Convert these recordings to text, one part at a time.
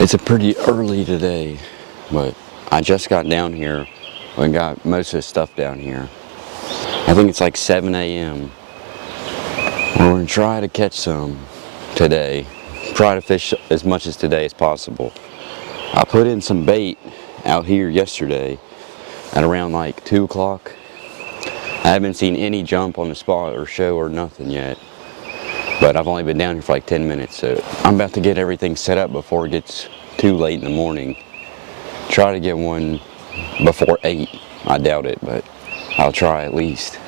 It's a pretty early today, but I just got down here and got most of the stuff down here. I think it's like 7 a.m. We're going to try to catch some today. Try to fish as much as today as possible. I put in some bait out here yesterday at around like 2 o'clock. I haven't seen any jump on the spot or show or nothing yet. But I've only been down here for like 10 minutes, so I'm about to get everything set up before it gets too late in the morning. Try to get one before 8. I doubt it, but I'll try at least.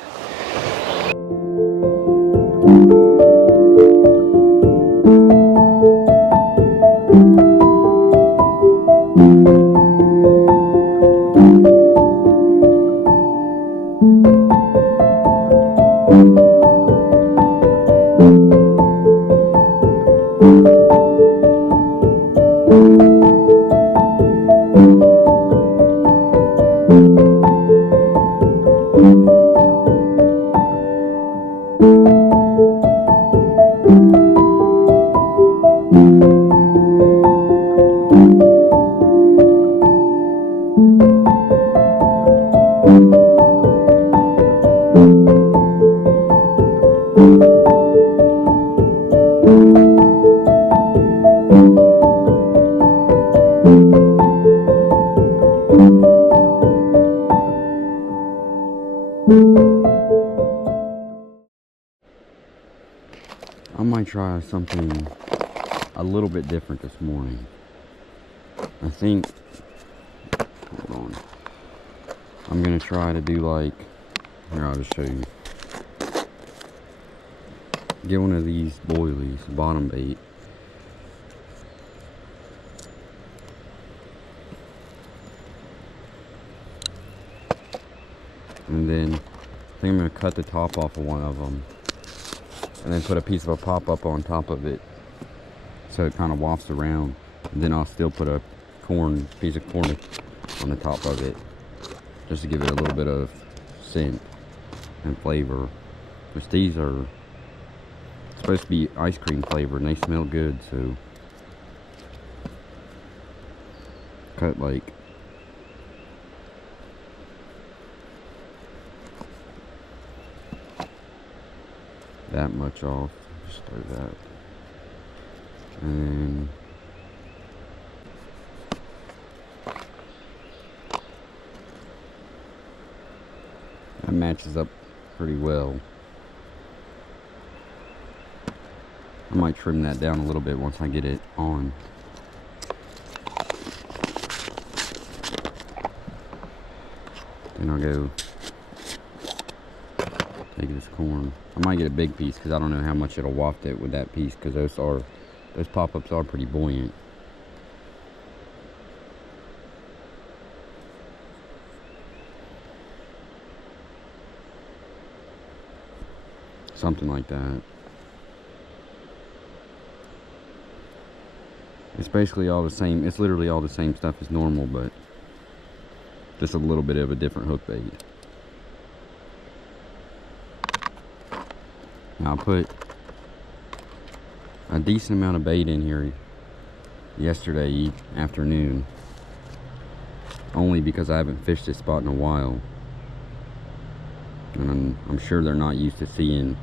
I might try something a little bit different this morning. I think, hold on, I'm gonna try to do like, here I'll just show you. Get one of these boilies, bottom bait. And then I think I'm gonna cut the top off of one of them. And then put a piece of a pop-up on top of it so it kind of wafts around. And then I'll still put a piece of corn on the top of it just to give it a little bit of scent and flavor. Which these are supposed to be ice cream flavor and they smell good, so cut like that much off. Just throw that. And that matches up pretty well. I might trim that down a little bit once I get it on. Then I'll go take this corn. I might get a big piece because I don't know how much it'll waft it with that piece, because those pop-ups are pretty buoyant. Something like that. It's basically all the same. It's literally all the same stuff as normal, but just a little bit of a different hook bait. Now I put a decent amount of bait in here yesterday afternoon, only because I haven't fished this spot in a while, and I'm sure they're not used to seeing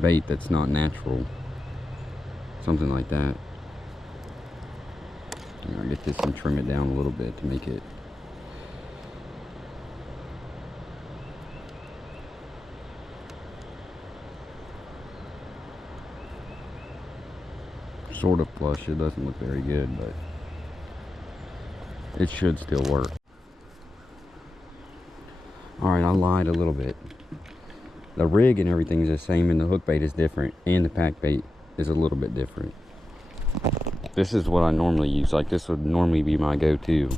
bait that's not natural, something like that. I'll get this and trim it down a little bit to make it sort of flush. It doesn't look very good, but it should still work. Alright, I lied a little bit. The rig and everything is the same, and the hook bait is different, and the pack bait is a little bit different. This is what I normally use. Like, this would normally be my go-to.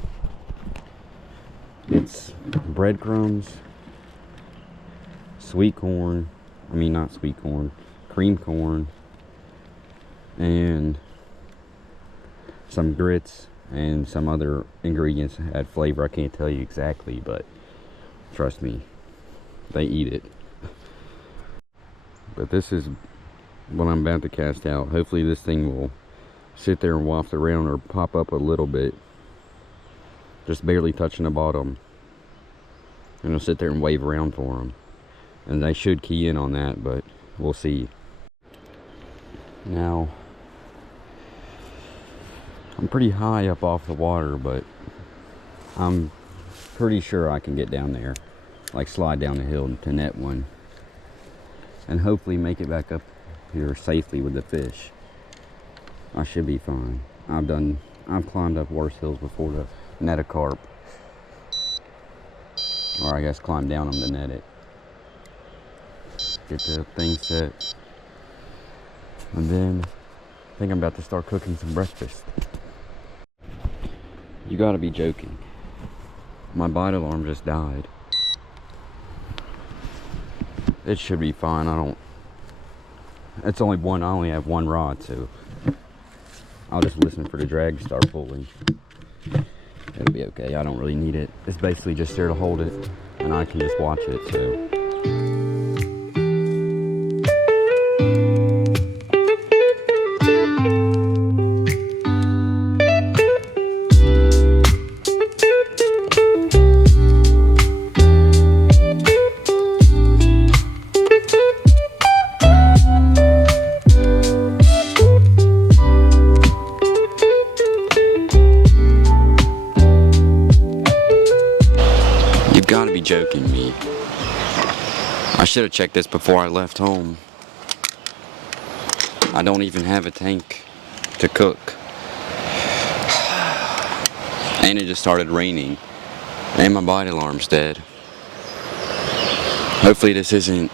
It's breadcrumbs, cream corn, and some grits and some other ingredients that add flavor. I can't tell you exactly, but trust me, they eat it. But this is what I'm about to cast out. Hopefully this thing will sit there and waft around or pop up a little bit, just barely touching the bottom, and I'll sit there and wave around for them, and they should key in on that, but we'll see. Now I'm pretty high up off the water, but I'm pretty sure I can get down there, like slide down the hill to net one, and hopefully make it back up here safely with the fish. I should be fine. I've climbed up worse hills before to net a carp, or I guess climb down them to net it. Get the thing set, and then I think I'm about to start cooking some breakfast. You gotta be joking. My bite alarm just died. It should be fine. It's only one, I only have one rod, so I'll just listen for the drag to start pulling. It'll be okay, I don't really need it. It's basically just there to hold it, and I can just watch it, so. You've got to be joking me. I should have checked this before I left home. I don't even have a tank to cook. And it just started raining. And my bite alarm's dead. Hopefully this isn't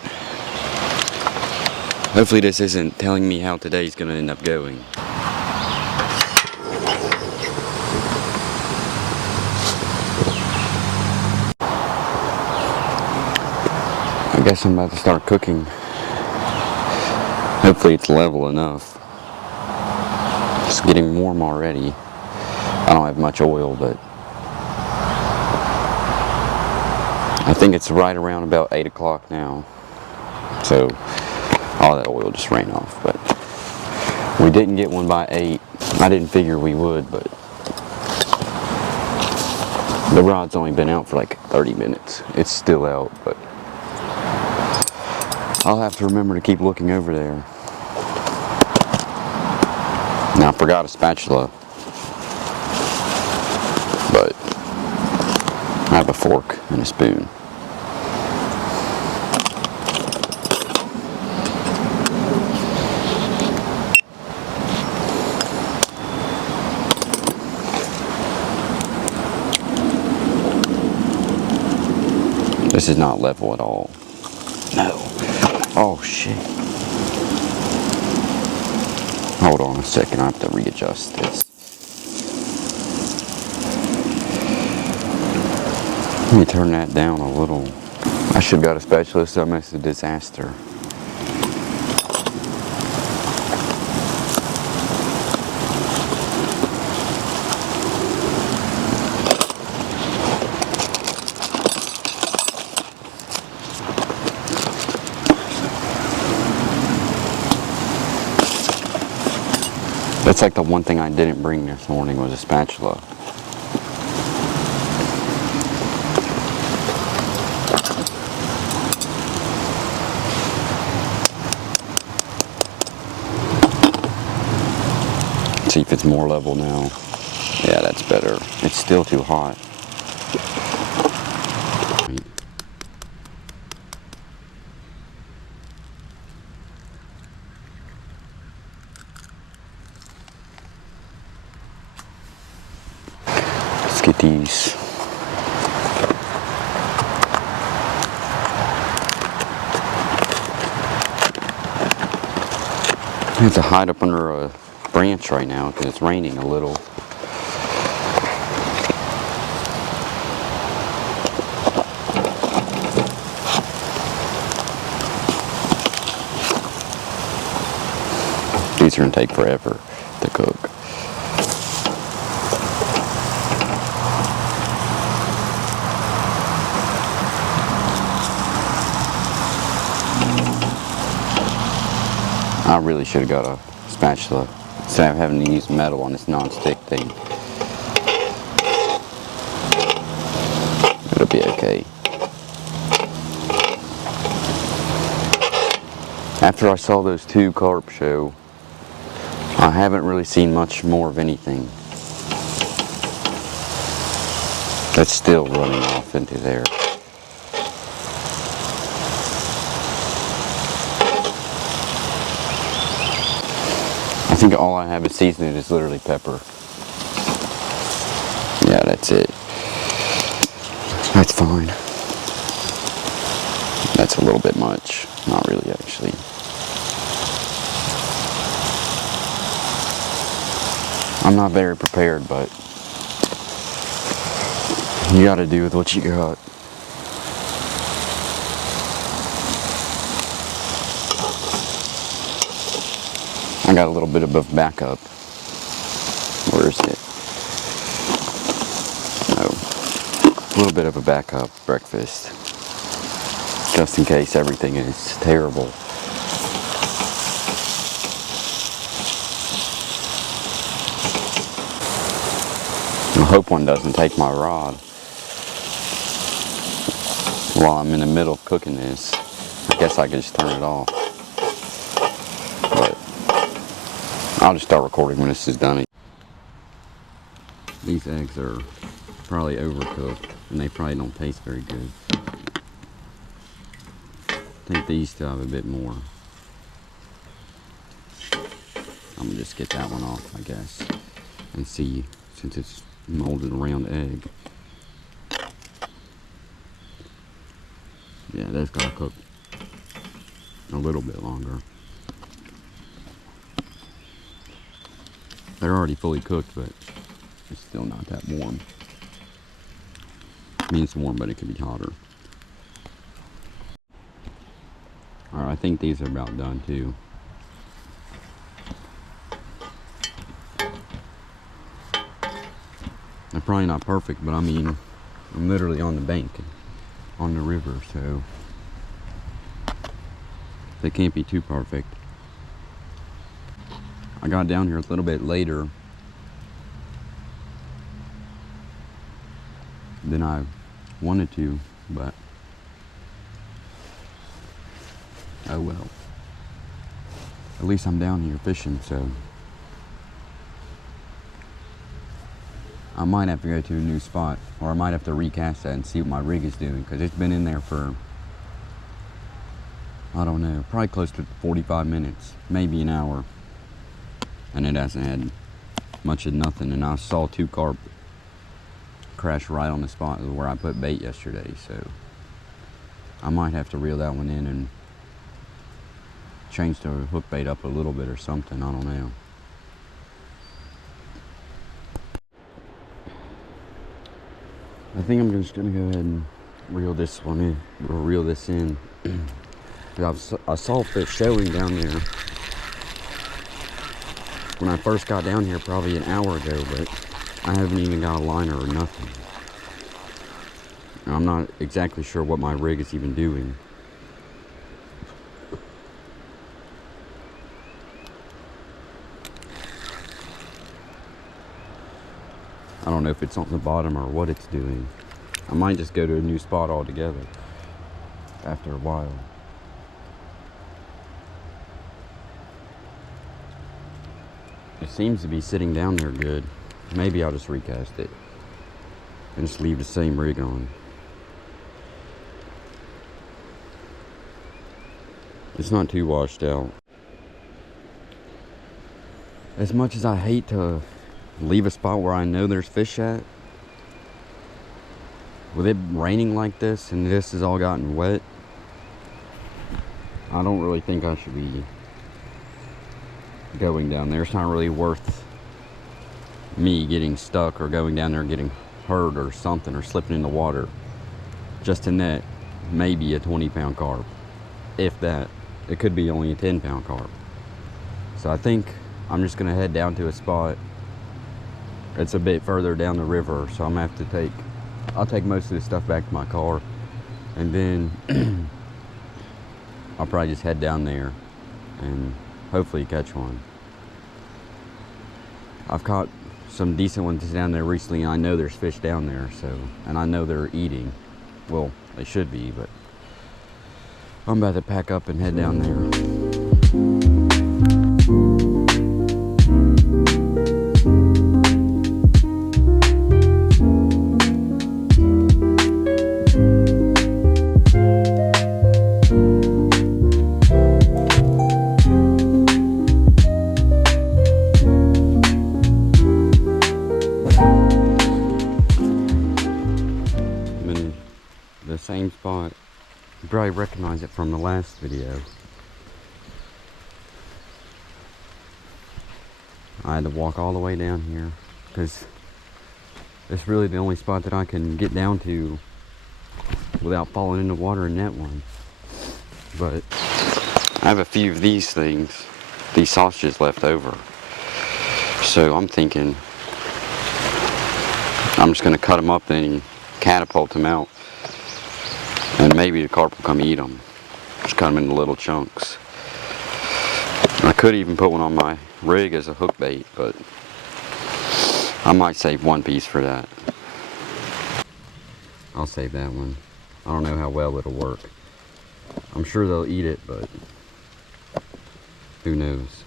telling me how today's gonna end up going. I guess I'm about to start cooking. Hopefully it's level enough. It's getting warm already. I don't have much oil, but I think it's right around about 8 o'clock now. So all that oil just ran off, but we didn't get one by 8. I didn't figure we would, but the rod's only been out for like 30 minutes. It's still out, but I'll have to remember to keep looking over there. Now I forgot a spatula, but I have a fork and a spoon. This is not level at all. No. Oh shit. Hold on a second, I have to readjust this. Let me turn that down a little. I should have got a spatula, so I missed a disaster. That's like the one thing I didn't bring this morning was a spatula. Let's see if it's more level now. Yeah, that's better. It's still too hot. Get these. I have to hide up under a branch right now because it's raining a little. These are gonna take forever to cook. I really should have got a spatula. instead of having to use metal on this non-stick thing. It'll be okay. After I saw those 2 carp show, I haven't really seen much more of anything that's still running off into there. I think all I have is seasoning is literally pepper. Yeah, that's it. That's fine. That's a little bit much. Not really, actually. I'm not very prepared, but you gotta do with what you got. I got a little bit of a backup. Where is it? Oh, a little bit of a backup breakfast. Just in case everything is terrible. I hope one doesn't take my rod while I'm in the middle of cooking this. I guess I could just turn it off. But I'll just start recording when this is done. These eggs are probably overcooked and they probably don't taste very good. I think these two have a bit more. I'm gonna just get that one off, I guess, and see, since it's molded around egg. Yeah, that's gotta cook a little bit longer. They're already fully cooked, but it's still not that warm. I mean, it's warm, but it could be hotter. Alright, I think these are about done too. They're probably not perfect, but I mean, I'm literally on the bank, on the river, so they can't be too perfect. I got down here a little bit later than I wanted to, but oh well. At least I'm down here fishing, so I might have to go to a new spot, or I might have to recast that and see what my rig is doing, because it's been in there for, I don't know, probably close to 45 minutes, maybe an hour, and it hasn't had much of nothing. And I saw 2 carp crash right on the spot where I put bait yesterday, so I might have to reel that one in and change the hook bait up a little bit or something, I don't know. I think I'm just gonna go ahead and reel this one in, or reel this in. I saw fish showing down there when I first got down here probably an hour ago, but I haven't even got a liner or nothing. I'm not exactly sure what my rig is even doing. I don't know if it's on the bottom or what it's doing. I might just go to a new spot altogether after a while. It seems to be sitting down there good. Maybe I'll just recast it and just leave the same rig on. It's not too washed out. As much as I hate to leave a spot where I know there's fish at, with it raining like this and this has all gotten wet, I don't really think I should be going down there. It's not really worth me getting stuck or going down there and getting hurt or something, or slipping in the water just to net maybe a 20-pound carp, if that. It could be only a 10-pound carp. So I think I'm just gonna head down to a spot. It's a bit further down the river, so I'm gonna have to I'll take most of this stuff back to my car, and then I'll probably just head down there and hopefully catch one. I've caught some decent ones down there recently, and I know there's fish down there, so, and I know they're eating. Well, they should be, but I'm about to pack up and head down there. The same spot. You probably recognize it from the last video. I had to walk all the way down here because it's really the only spot that I can get down to without falling in the water and net one. But I have a few of these things, these sausages left over. So I'm thinking I'm just going to cut them up and catapult them out. And maybe the carp will come eat them. Just cut them into little chunks. I could even put one on my rig as a hook bait, but I might save one piece for that. I'll save that one. I don't know how well it'll work. I'm sure they'll eat it, but who knows.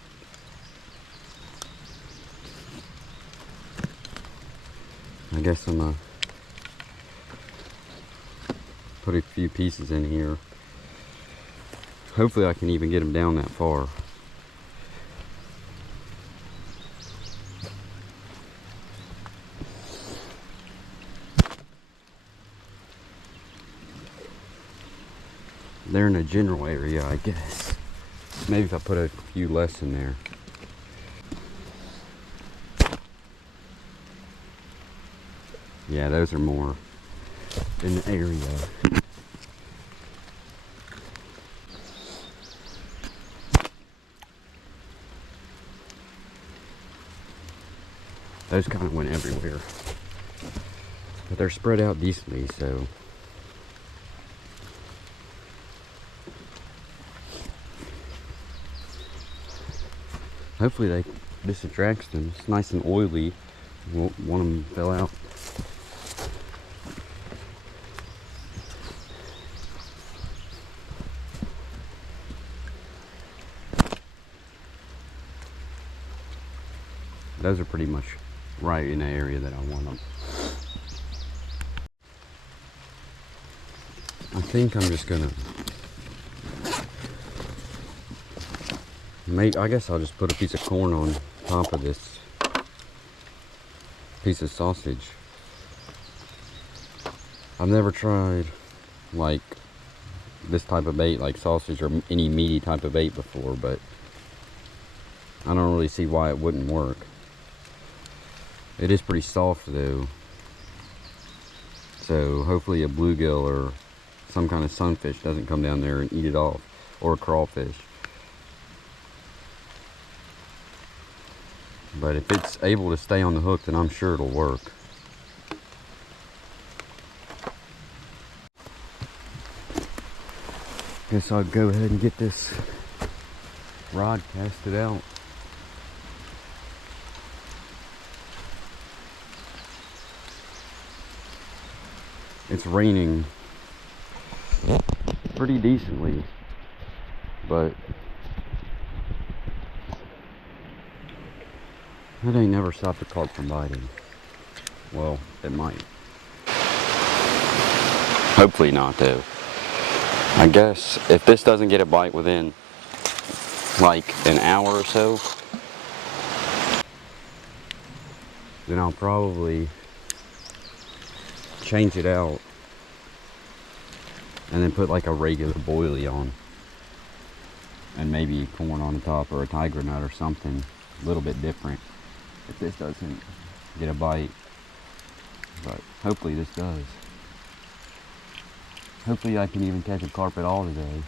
I guess I'm gonna put a few pieces in here. Hopefully I can even get them down that far. They're in a general area, I guess. Maybe if I put a few less in there. Yeah, those are more in the area. Those kind of went everywhere. But they're spread out decently, so hopefully this attracts them. It's nice and oily. One of them fell out. Those are pretty much right in the area that I want them. I think I'm just gonna I guess I'll just put a piece of corn on top of this piece of sausage. I've never tried like this type of bait, like sausage or any meaty type of bait before, but I don't really see why it wouldn't work. It is pretty soft though, so hopefully a bluegill or some kind of sunfish doesn't come down there and eat it off, or a crawfish. But if it's able to stay on the hook, then I'm sure it'll work. Guess I'll go ahead and get this rod casted out. It's raining pretty decently, but that ain't never stopped a carp from biting. Well, it might. Hopefully not though. I guess if this doesn't get a bite within like an hour or so, then I'll probably change it out and then put like a regular boilie on, and maybe corn on the top or a tiger nut or something a little bit different if this doesn't get a bite. But hopefully this does. Hopefully I can even catch a carp at all today.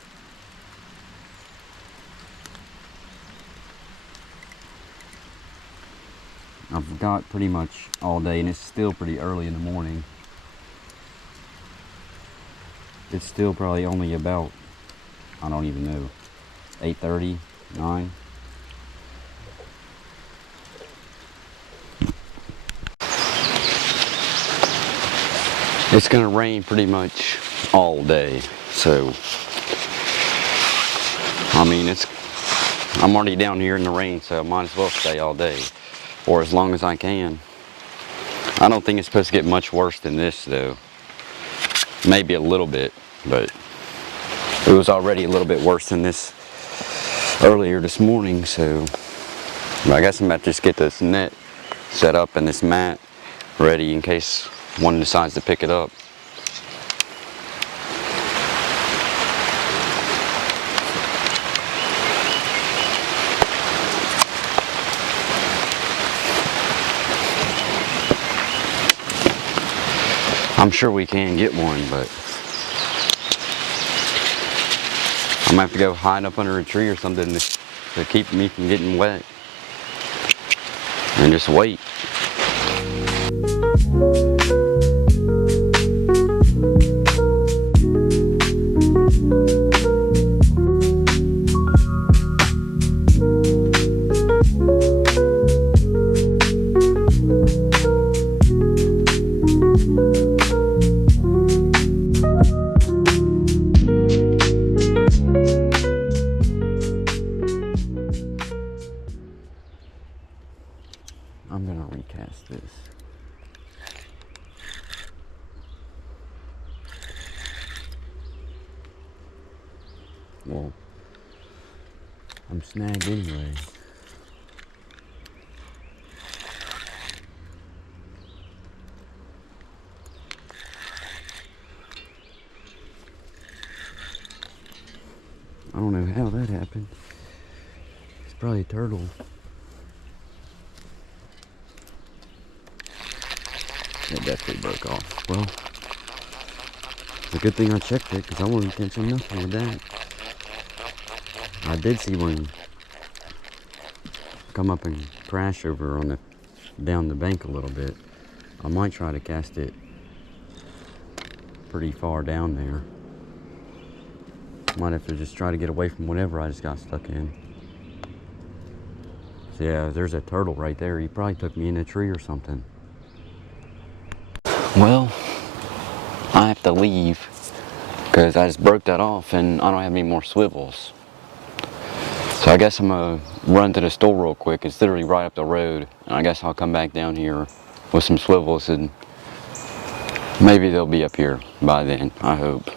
I've got pretty much all day, and it's still pretty early in the morning. It's still probably only about, I don't even know, 8:30, 9. It's gonna rain pretty much all day, so I mean I'm already down here in the rain, so I might as well stay all day, or as long as I can. I don't think it's supposed to get much worse than this though. Maybe a little bit, but it was already a little bit worse than this earlier this morning, so I guess I'm about to just get this net set up and this mat ready in case one decides to pick it up. I'm sure we can get one, but I'm gonna have to go hide up under a tree or something to keep me from getting wet and just wait. I'm gonna recast this. Well, I'm snagged anyway. I don't know how that happened. It's probably a turtle. It definitely broke off. Well, it's a good thing I checked it because I wasn't catching nothing with that. I did see one come up and crash over on down the bank a little bit. I might try to cast it pretty far down there. Might have to just try to get away from whatever I just got stuck in. So yeah, there's a turtle right there. He probably took me in a tree or something. Well, I have to leave because I just broke that off and I don't have any more swivels. So I guess I'm gonna run to the store real quick. It's literally right up the road. And I guess I'll come back down here with some swivels and maybe they'll be up here by then, I hope.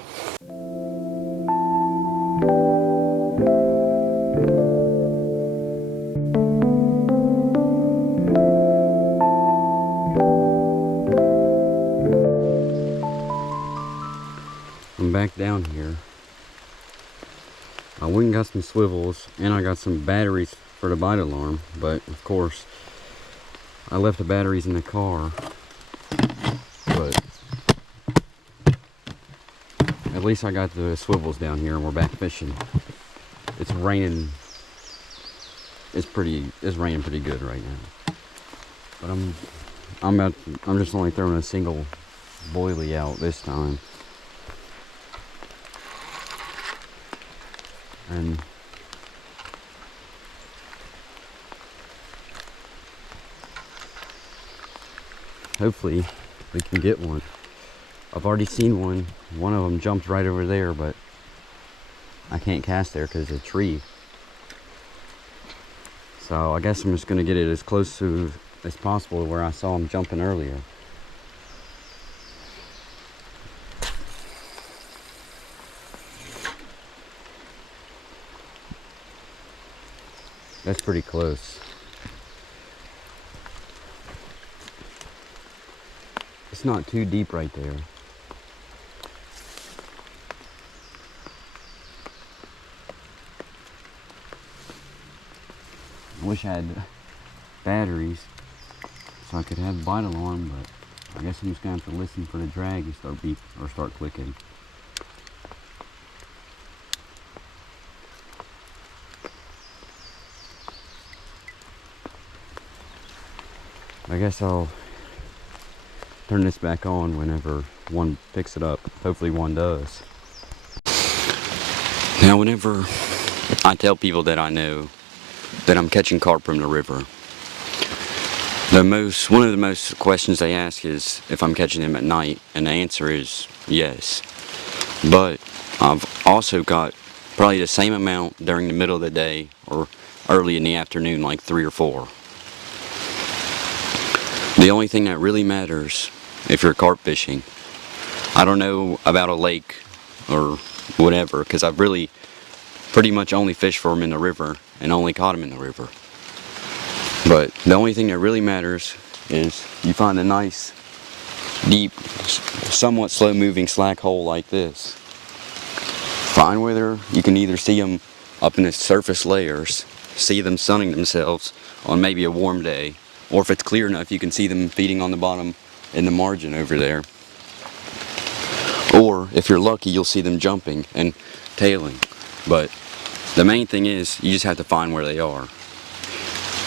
I'm back down here. I went and got some swivels and I got some batteries for the bite alarm, but of course I left the batteries in the car. But at least I got the swivels down here and we're back fishing. It's raining. It's raining pretty good right now. But I'm just only throwing a single boilie out this time. And hopefully we can get one. I've already seen one. One of them jumped right over there, but I can't cast there because of a tree. So I guess I'm just going to get it as close to as possible to where I saw him jumping earlier. That's pretty close. It's not too deep right there. I wish I had batteries so I could have bite alarm, but I guess I'm just gonna have to listen for the drag and start beep or start clicking. I guess I'll turn this back on whenever one picks it up. Hopefully one does. Now whenever I tell people that I know that I'm catching carp from the river, One of the most questions they ask is if I'm catching them at night, and the answer is yes. But I've also got probably the same amount during the middle of the day or early in the afternoon, like 3 or 4. The only thing that really matters if you're carp fishing, I don't know about a lake or whatever, because I've really pretty much only fished for them in the river and only caught them in the river. But the only thing that really matters is you find a nice, deep, somewhat slow-moving slack hole like this. Find whether you can either see them up in the surface layers, see them sunning themselves on maybe a warm day, or if it's clear enough, you can see them feeding on the bottom in the margin over there. Or if you're lucky, you'll see them jumping and tailing. But the main thing is you just have to find where they are.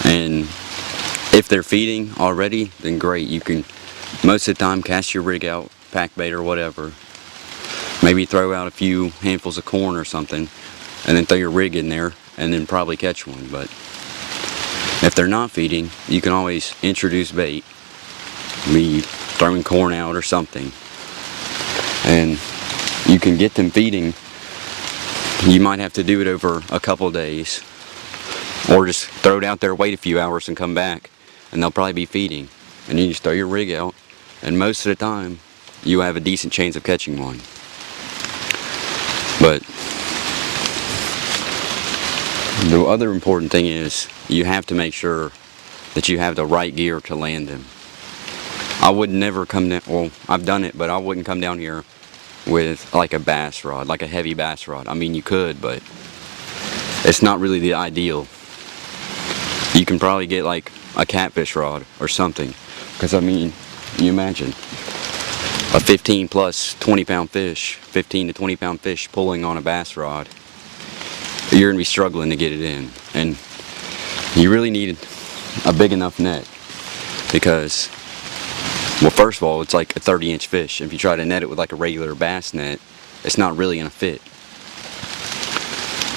And if they're feeding already, then great. You can most of the time cast your rig out, pack bait or whatever. Maybe throw out a few handfuls of corn or something, and then throw your rig in there and then probably catch one. But if they're not feeding, you can always introduce bait, be throwing corn out or something, and you can get them feeding. You might have to do it over a couple days, or just throw it out there, wait a few hours and come back, and they'll probably be feeding. And you just throw your rig out, and most of the time you have a decent chance of catching one. But the other important thing is you have to make sure that you have the right gear to land them. I would never come down, well, I've done it, but I wouldn't come down here with like a bass rod, like a heavy bass rod. I mean, you could, but it's not really the ideal. You can probably get like a catfish rod or something, because I mean, you imagine a 15 plus 20 pound fish, 15 to 20 pound fish pulling on a bass rod. You're gonna be struggling to get it in, and you really need a big enough net, because, well, first of all, it's like a 30-inch fish. If you try to net it with like a regular bass net, it's not really gonna fit.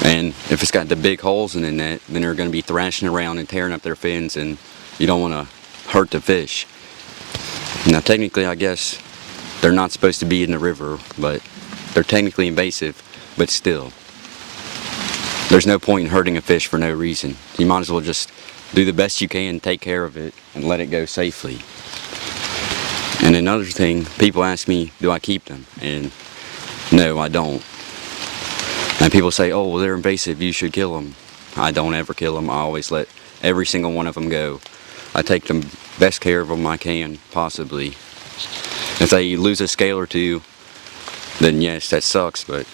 And if it's got the big holes in the net, then they're going to be thrashing around and tearing up their fins, and you don't want to hurt the fish. Now, technically, I guess they're not supposed to be in the river, but they're technically invasive, but still. There's no point in hurting a fish for no reason. You might as well just do the best you can, take care of it, and let it go safely. And another thing, people ask me, do I keep them? And no, I don't. And people say, oh, well, they're invasive, you should kill them. I don't ever kill them. I always let every single one of them go. I take the best care of them I can, possibly. If they lose a scale or two, then yes, that sucks, but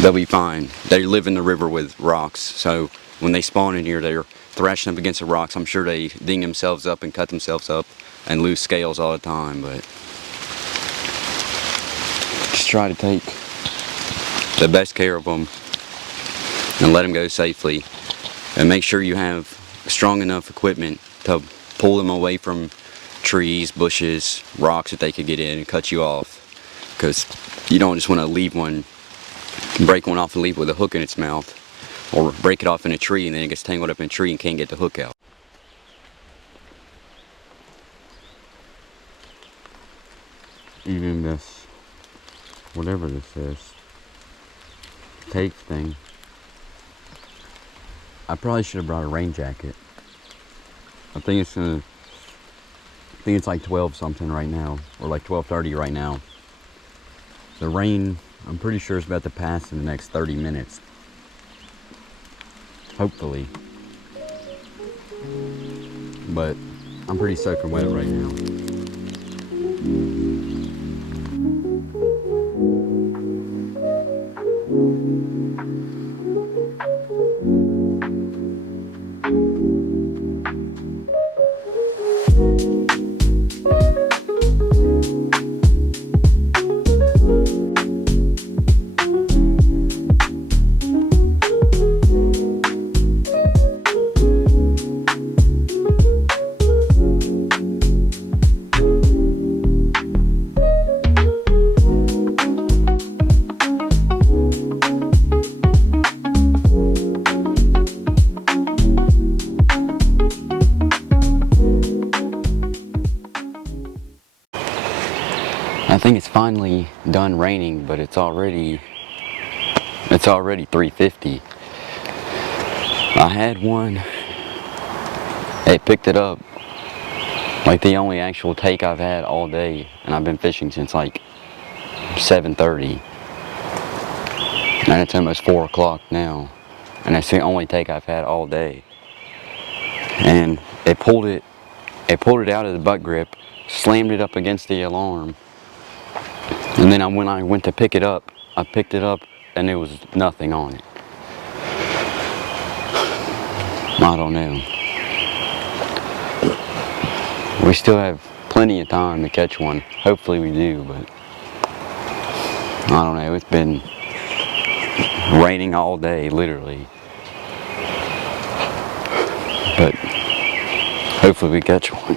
they'll be fine. They live in the river with rocks, so when they spawn in here, they're thrashing up against the rocks. I'm sure they ding themselves up and cut themselves up and lose scales all the time, but just try to take the best care of them and let them go safely, and make sure you have strong enough equipment to pull them away from trees, bushes, rocks that they could get in and cut you off, because you don't just want to leave one, break one off and leave with a hook in its mouth, or break it off in a tree and then it gets tangled up in a tree and can't get the hook out. Even this, whatever this is, tape thing, I probably should have brought a rain jacket. I think it's like 12 something right now, or like 12:30 right now. The rain, I'm pretty sure, is about to pass in the next 30 minutes. Hopefully. But I'm pretty soaking wet right now. I think it's finally done raining, but it's already 3:50. I had one. It picked it up. Like the only actual take I've had all day, and I've been fishing since like 7:30. And it's almost 4 o'clock now. And that's the only take I've had all day. And it pulled it out of the butt grip, slammed it up against the alarm. And then when I went to pick it up, I picked it up and there was nothing on it. I don't know. We still have plenty of time to catch one. Hopefully we do, but I don't know. It's been raining all day, literally. But hopefully we catch one.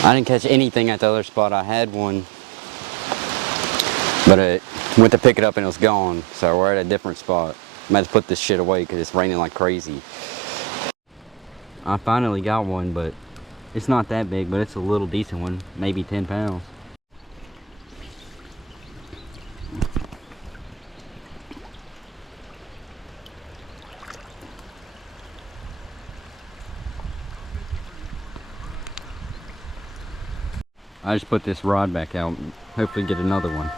I didn't catch anything at the other spot. I had one, but I went to pick it up and it was gone. So we're at a different spot. I'm about to put this shit away because it's raining like crazy. I finally got one, but it's not that big, but it's a little decent one, maybe 10 pounds. I just put this rod back out and hopefully get another one.